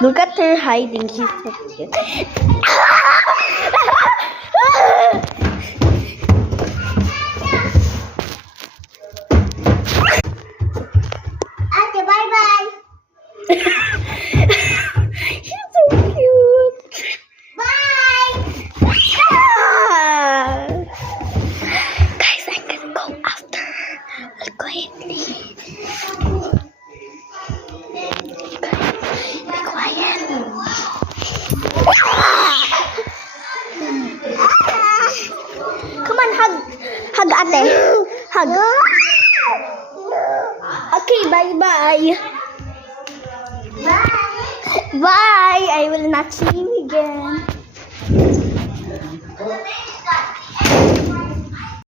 Look at her hiding. She's so cute. Ate, bye-bye. She's so cute. Bye. Guys, I'm gonna go after her. I'll quietly. Be quiet. Come on, hug. Hug ate. Hug. Okay, bye-bye. Bye. Bye. I will not see you again.